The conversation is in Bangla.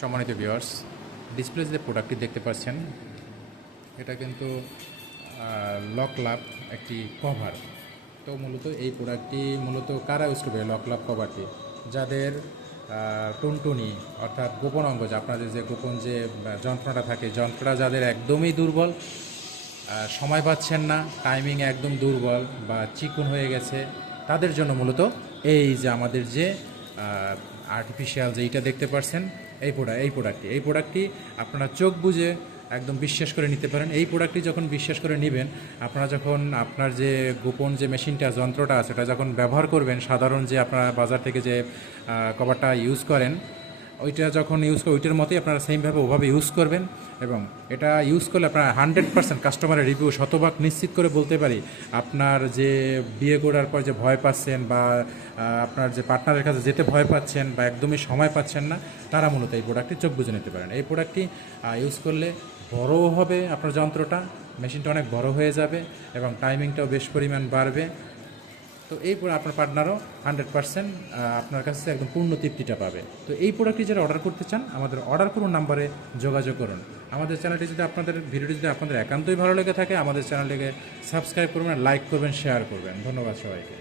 সম্মানিত ভিউয়ার্স, ডিসপ্লে যে প্রোডাক্টটি দেখতে পাচ্ছেন এটা কিন্তু লক লাভ একটি কভার। তো মূলত এই প্রোডাক্টটি মূলত কারা ইউজ করবে লক লাভ কভারটি? যাদের টুনটুনি অর্থাৎ গোপন অঙ্গ, যে আপনাদের যে গোপন যে যন্ত্রণাটা থাকে, যন্ত্রণা যাদের একদমই দুর্বল, সময় পাচ্ছেন না, টাইমিং একদম দুর্বল বা চিকুন হয়ে গেছে, তাদের জন্য মূলত এই যে আমাদের যে আর্টিফিশিয়াল যে এইটা দেখতে পাচ্ছেন এই প্রোডাক্টটি আপনারা চোখ বুজে একদম বিশ্বাস করে নিতে পারেন। এই প্রোডাক্টটি যখন বিশ্বাস করে নেবেন, আপনারা যখন আপনার যে গোপন যে মেশিনটা যন্ত্রটা আছে এটা যখন ব্যবহার করবেন, সাধারণ যে আপনারা বাজার থেকে যে কভারটা ইউজ করেন ওইটা যখন ইউজ করে ওইটার মতোই আপনারা সেমভাবে ওভাবে ইউজ করবেন। এবং এটা ইউজ করলে আপনারা 100% কাস্টমারের রিভিউ শতভাগ নিশ্চিত করে বলতে পারি, আপনার যে বিয়ে করার পর যে ভয় পাচ্ছেন বা আপনার যে পার্টনারের কাছে যেতে ভয় পাচ্ছেন বা একদমই সময় পাচ্ছেন না, তারা মূলত এই প্রোডাক্টটি চোখ বুঝে নিতে পারেন। এই প্রোডাক্টটি ইউজ করলে বড়ও হবে আপনার যন্ত্রটা, মেশিনটা অনেক বড় হয়ে যাবে এবং টাইমিংটাও বেশ পরিমাণ বাড়বে। তো এই আপনার পার্টনারও 100% আপনার কাছে একদম পূর্ণ তৃপ্তিটা পাবে। তো এই প্রোডাক্টটি যারা অর্ডার করতে চান, আমাদের অর্ডার করুন নাম্বারে যোগাযোগ করুন। আমাদের চ্যানেলটি যদি ভিডিওটি যদি আপনাদের একান্তই ভালো লেগে থাকে, আমাদের চ্যানেলটিকে সাবস্ক্রাইব করবেন, লাইক করবেন, শেয়ার করবেন। ধন্যবাদ সবাইকে।